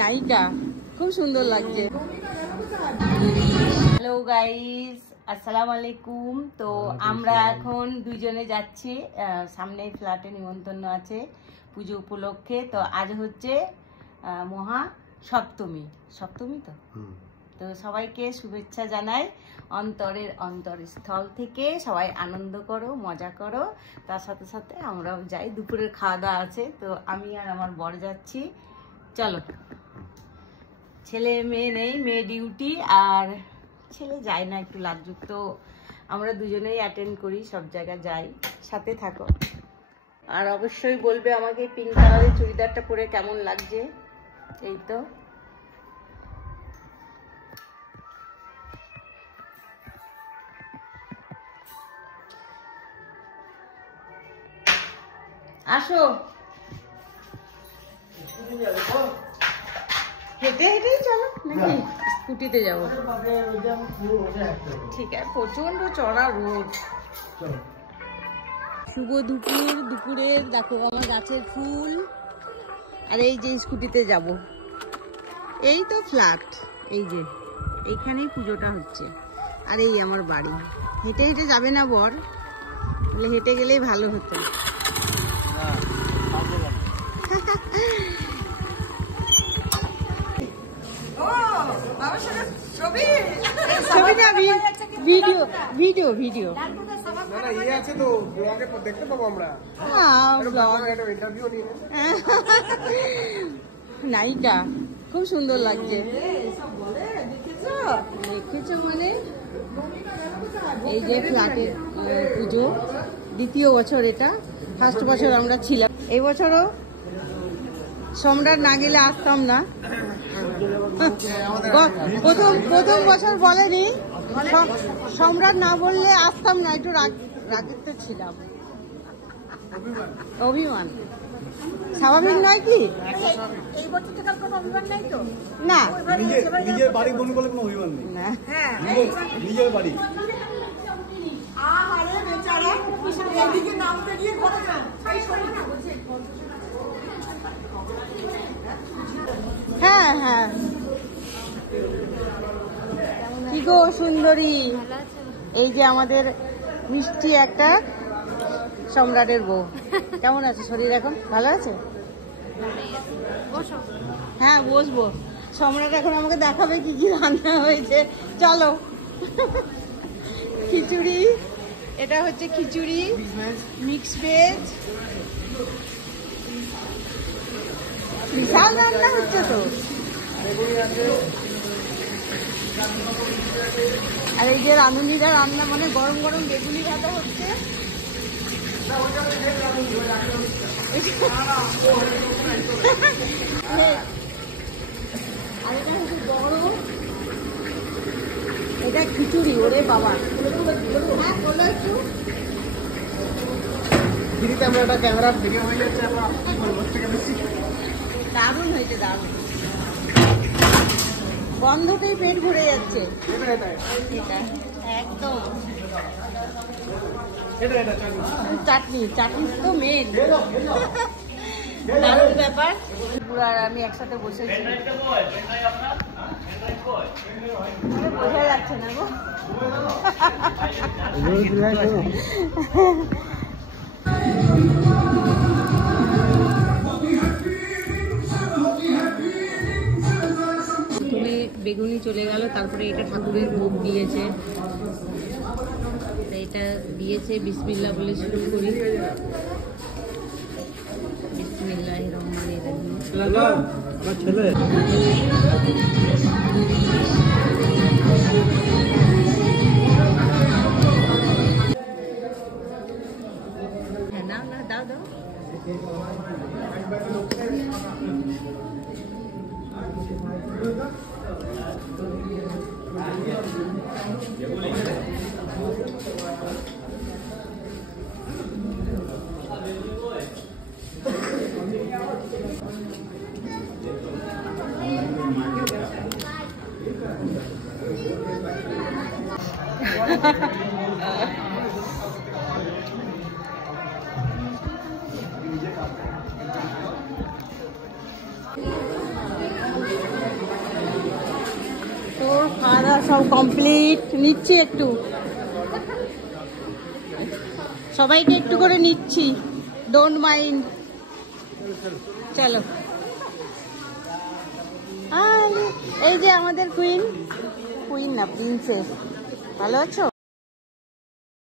নায়িকা, খুব সুন্দর লাগছে। হ্যালো গাইস, আসসালামু আলাইকুম। তো আমরা এখন দুইজনে যাচ্ছি, সামনে ফ্ল্যাটে নিমন্ত্রণ আছে পুজো উপলক্ষে। তো আজ হচ্ছে মহা সপ্তমী, সপ্তমী তো তো সবাইকে শুভেচ্ছা জানাই অন্তরের অন্তরস্থল থেকে। সবাই আনন্দ করো, মজা করো। তার সাথে সাথে আমরাও যাই, দুপুরের খাওয়া দাওয়া আছে। তো আমি আর আমার বর যাচ্ছি, চলো। ছেলে মেয়ে নেই, মেয়ে ডিউটি, আর ছেলে যায় না, একটু লাজুক। তো আমরা দুজনেই অ্যাটেন্ড করি, সব জায়গায় যাই। সাথে থাকো, আর অবশ্যই বলবে আমাকে পিঙ্ক কালারের চুড়িদারটা পরে কেমন লাগছে। এই তো আসো, হেঁটে হেঁটেই চলো নাকি স্কুটিতে যাবো? ঠিক আছে, প্রচন্ড চড়া রোদ। শুভ দুপুর, দুপুরের দেখো আমার গাছের ফুল। আর এই যে স্কুটিতে যাব, এই তো ফ্ল্যাট, এই যে এইখানেই পুজোটা হচ্ছে। আর এই আমার বাড়ি। হেঁটে হেঁটে যাবে না বর? তাহলে হেঁটে গেলেই ভালো হতো। ভিডিও ভিডিও ভিডিও নায়িকা, খুব সুন্দর লাগছে। দেখেছো মানে? এই যে ফ্ল্যাটের পুজো, দ্বিতীয় বছর এটা। ফার্স্ট বছর আমরা ছিলাম, এই বছরও সম্রাট না গেলে আসতাম না। প্রথম বছর বলেনি, সম্রাট না বললে আসতাম না, একটু রাগিতে ছিলাম। অভিমান স্বাভাবিক নয় কি? এই বছর থেকে কোনো অভিমান নাই তো? না, নিজের বাড়ি বন্ধু বলে কোনো অভিমান নেই। হ্যাঁ, নিজের বাড়ি। আরে বেচারা এদিকে নামতে গিয়ে ঘরে যান। এই শোনো না, বলছি হ্যাঁ হ্যাঁ। কি গো সুন্দরী, এই যে আমাদের মিষ্টি একটা সম্রাটের বউ। কেমন আছে শরীর এখন? ভালো আছে? হ্যাঁ বসবো। সম্রাট এখন আমাকে দেখাবে কি কি রান্না হয়েছে, চলো। খিচুড়ি, এটা হচ্ছে খিচুড়ি, মিক্স ভেজ। বিশাল রান্না হচ্ছে তো। আর এই যে রাঁধুনিরা রান্না, মানে গরম গরম বেগুনি ভাজা হচ্ছে। আর এটা হচ্ছে বড়, এটা খিচুড়ি। ওরে বাবা, হ্যাঁ বলো একটু। আমরা একটা ক্যামেরা ভিডিও হয়ে যাচ্ছে, দারুণ হয়েছে, দারুণ। গন্ধতেই পেট ভরে যাচ্ছে। একদম চাটনি, চাটনি তো মেন। দারুণ ব্যাপার। আর আমি একসাথে বসেছি, বোঝা যাচ্ছে না গো। প্রথমে বেগুনি চলে গেল, তারপরে এটা ঠাকুরের ভোগ দিয়েছে। এটা দিয়েছে, বিসমিল্লাহ বলে শুরু করি। বিসমিল্লাহির রহমানির রহিম। ছেলে হ্যাঁ, না না, দাও দাও। সব কমপ্লিট। নিচ্ছি একটু, সবাইকে একটু করে নিচ্ছি, ডোন্ট মাইন্ড। চলো, এই যে আমাদের কুইন, কুইন না প্রিন্সেস। ভালো আছো?